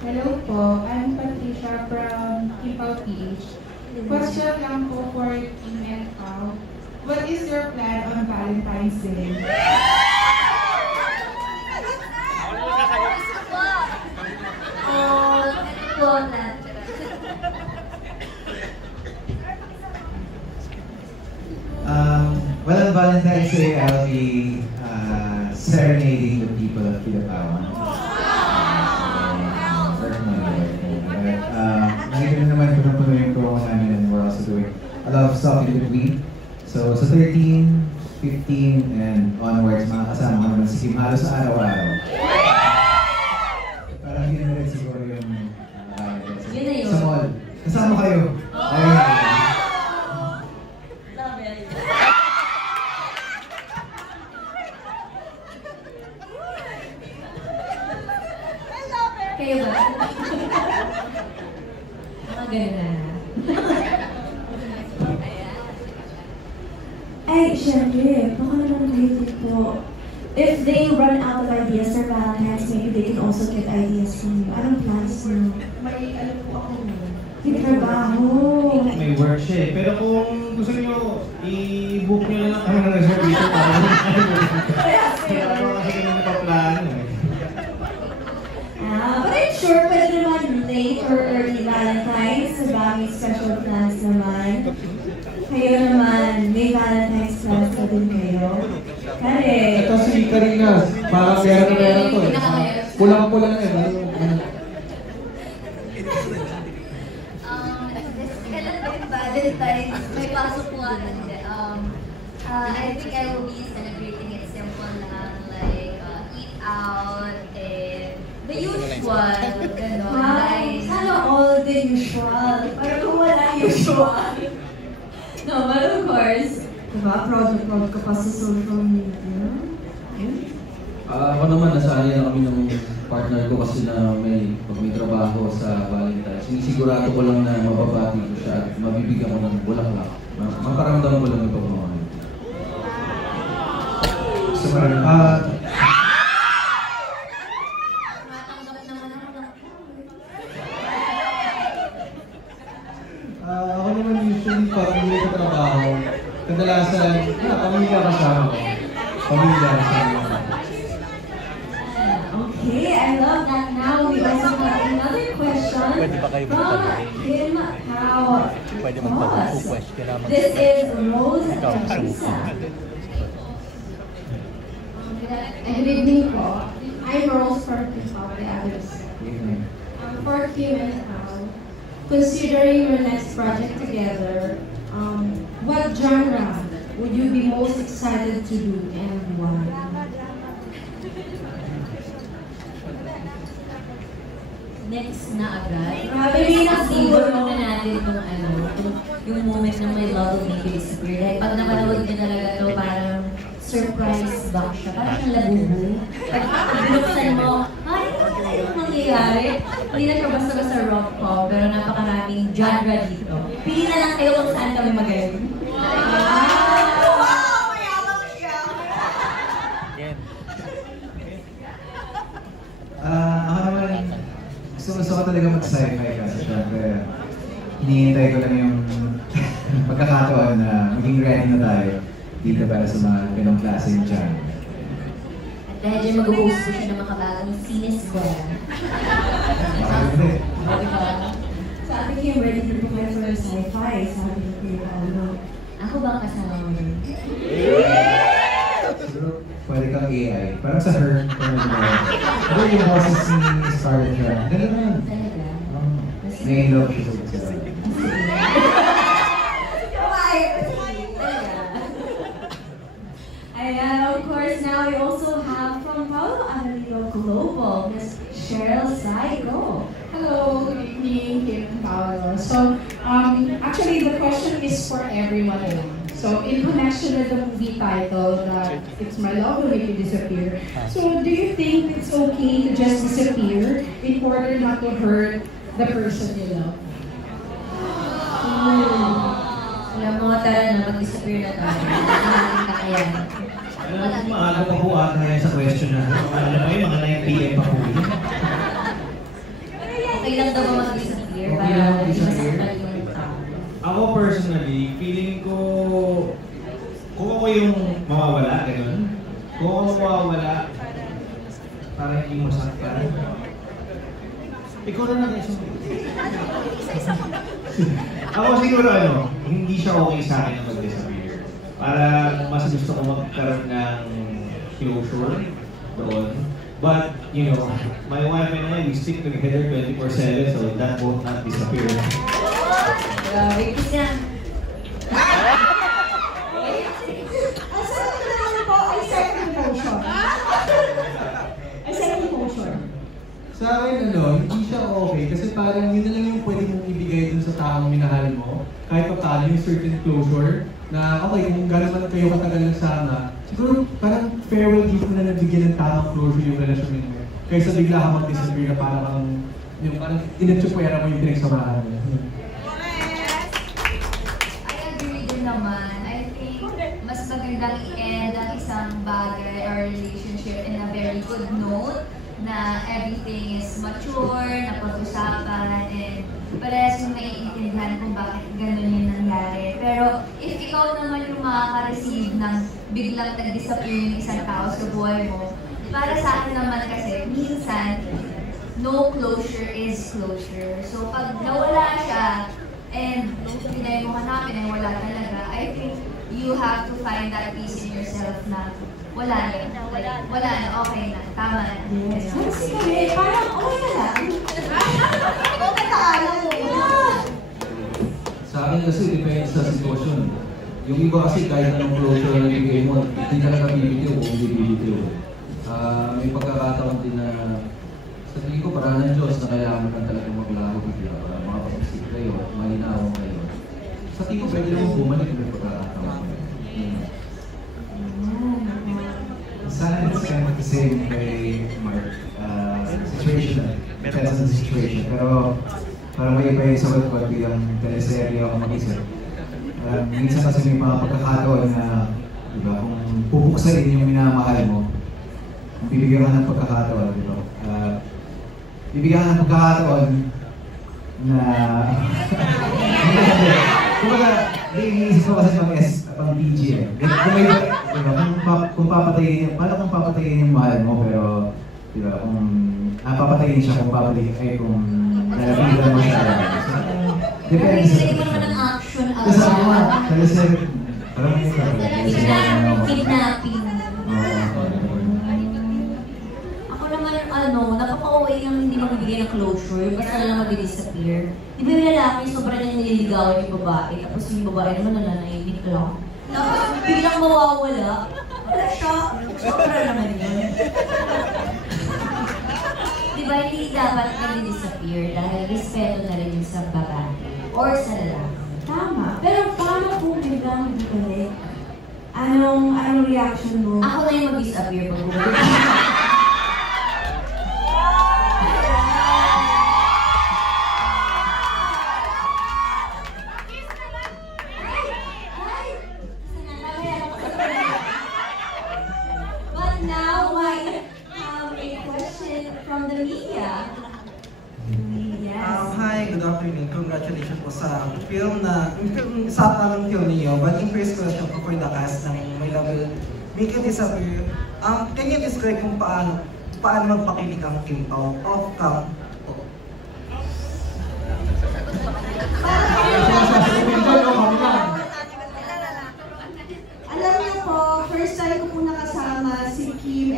Hello po, I'm Patricia from Kimpaw PH. Question lang po for Kim and Pao. What is your plan on Valentine's Day? Well, on Valentine's Day, I'll be serenading the people of Kimpaw. Nakita naman puno-puno yung promo namin, and we're also doing a lot of stuff in between. So sa 13, 15, and onwards, makakasama ko naman si Kim halos sa araw-araw. Parang yun na rin siguro yung sa mall. Kasama kayo. Kayo ba? Maganda. Ay, syempre, baka naman kayo po. If they run out of ideas for Valentine's, maybe they can also get ideas from you. Anong plans mo? May alam po ako nun. May trabaho. May work siya eh. Pero kung gusto niyo, i-book niyo lang kami ng resort dito para kaya ako kasi kami napaplano eh. But I'm sure pwede naman late or early Valentine's. Sa bagay special plans naman. Kayo naman, may Valentine's plans na din kayo. Kare. Ito si Karina, parang meron to eh. Pulang-pulang eh. Kailan ba yung Valentine's? May pasok po I think I will be celebrating it simple lang, like eat out and the usual, gano'n. Wow, sana all the usual. Parang kung wala usual. No, but of course. Diba? Proud ka pa sa social media. Ako naman, nasanay na kami ng partner ko kasi na may trabaho sa Valentine's. Sinisigurado ko lang na mababati ko siya at mabibigyan ko ng bulaklak. Maparamdam ko lang yung pagmamahal. So, parang, Ako naman usually pag hindi ko trabaho, kadalasan, pamilya kasama ko. Pamilya kasama ko. Okay, I love that. Now we also have another question from Kim Pao. This is Rose Teresa. Good evening po. I'm Rose from Kimpaw, the others. For Kim and Pao, considering your next project together, what genre would you be most excited to do and why? Next na agad. Grabe na Siguro na natin yung moment na may love will make you disappear. Like, pag napanood niyo talaga ito, parang surprise back siya. Parang siyang labubo. Pag binuksan mo, ay, ano pala yung nangyayari? Hindi na siya basta-basta rom-com, pero napakaraming genre dito. Pili na lang kayo kung saan kami magaling. Ako naman, gusto ko talaga mag-sci-fi kasi syempre, hinihintay ko lang yung pagkakataon na maging ready na tayo dito para sa mga ganong klaseng dyan. At dahil dyan mag-host po siya ng makabagong Cine Square. Sabi ko yung ready to prepare for sci-fi. Sabi ko yung Ako ba ang kasama mo yun? Siguro, pwede kang AI. Parang sa Her, ano yung boses ni Scarlett Johansson. Ganun na. Talaga? Nai-love siya sa isa. And of course, now we also have from Paolo Amelio Global, Ms. Cheryl Saigo. Hello, good evening, Kim and Paolo. So, actually, the question is for everyone. So, in connection with the movie title, It's My Love Will Make You Disappear. So, do you think it's okay to just disappear in order not to hurt the person you love? Alam mo, tara na, mag-disappear na tayo. Ang kakayanan. Alam mo, maaga pa po ata yan sa question na. Alam mo yun, mga 9 PM pa po yun. lang daw ba mag-disappear Okay para lang hindi mag-disappear. masaktan yung tao? Ako personally, feeling ko, kung ako yung mawawala, ganun. Kung ako mawawala, para hindi masaktan. Ikaw na lang yung ako siguro hindi siya okay sa akin na mag-disappear. Parang mas gusto ko magkaroon ng closure doon. But, you know, my wife and I, we stick together 24/7, so that won't not disappear. Grabe, kasi yan. Ang sarap ko naman po ay second motion. Ay second motion. Sa akin, hindi siya okay kasi parang yun na lang yung pwede mong ibigay dun sa taong minahal mo. Kahit pa paano yung certain closure na okay, kung gano'n man kayo katagal nagsama, siguro parang farewell gift mo na nabigyan ng tamang closure yung relasyon ninyo. Kaysa bigla ka mag-disappear na parang yung parang inatsupwera mo yung pinagsamahan mo. I agree din naman. I think mas magandang i-end ang isang bagay or relationship in a very good note na everything is mature, na pag-usapan, and parehas yung naiintindihan kung bakit ganun yung nangyari. Pero if ikaw naman yung makaka-receive ng biglang nag-disappear yung isang tao sa buhay mo, para sa akin naman kasi, minsan, no closure is closure. So pag nawala siya, and pinay mo hanapin ay wala talaga, I think you have to find that peace in yourself na wala na, okay na, tama na. Yes. Kasi kami, parang okay na lang. Nataalam mo. Sa akin kasi depende sa sitwasyon. Yung iba kasi kahit anong closure na nabigay mo, hindi talaga bibitiw kung hindi bibitiw. May pagkakataon din na sa tingin ko parang ng Diyos na kailangan ka talaga maglago bigla para makapag-isip kayo, malinawan kayo. Sa tingin ko pwede naman bumalik yung pagkakataon. Sana it's kind of the same kay Mark. Situation, depends on the situation. Pero parang may iba yung sagot ko at bilang teleserye ako mag-isip. Minsan kasi may mga pagkakataon na, diba, kung pupuksain yung minamahal mo, bibigyan ka ng pagkakataon, diba? Bibigyan ka ng pagkakataon na... Kumbaga, iniisip ko kasi pang PG eh. Kung papatayin niya, paano kung papatayin yung mahal mo, pero, diba, kung papatayin siya kung papatayin, ay kung nalapitan mo siya. Depende sa... Hindi mo naman ang action Kasi ako nga, parang may kidnapping. Ako naman, napaka-OA lang hindi magbibigay ng closure, basta na lang mag-disappear. Di ba yung lalaki, sobrang na nililigawan yung babae, tapos yung babae naman nananaimik lang. Tapos biglang mawawala. Wala siya. Sobra naman yun. Di ba hindi dapat nag-disappear dahil respeto na rin yung sa babae or sa lalaki. Tama. Pero paano kung biglang bumalik? Anong reaction mo? Ako na yung mag-disappear pag bumalik. But now I have a question from the media. Yes. Hi, good afternoon. Congratulations po sa film na, sa tamang film niyo. But impressed ko na siya po for the cast ng My Love Will Make You Disappear. Can you describe kung paano magpakilig ang team of camp? Alam niyo po, first time ko po nakasama si Kim